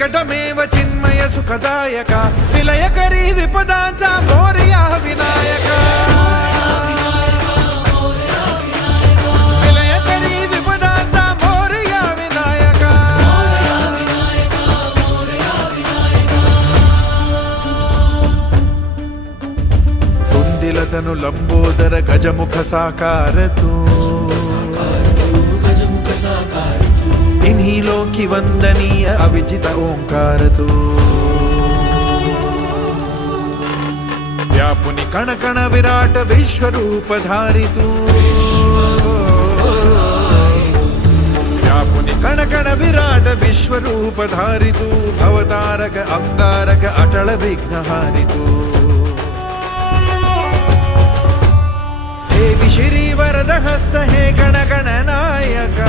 विकटमेव चिन्मय सुखदायक विलयकरी विपदांचा मोरया विनायक विलयकरी विपदांचा मोरया विनायक कुंदिलतनु लंबोदर गजमुख साकार तू इन्हीं की वंदनीय अविजित ओंकार तू व्यापुनि कण कण विराट विश्वरूप धारि तू व्यापुनि कण कण विराट विश्वरूप धारि तू भवतारक अंगारक अटल विघ्नहारि तू देवी श्री वरद हस्त हे गण गण नायक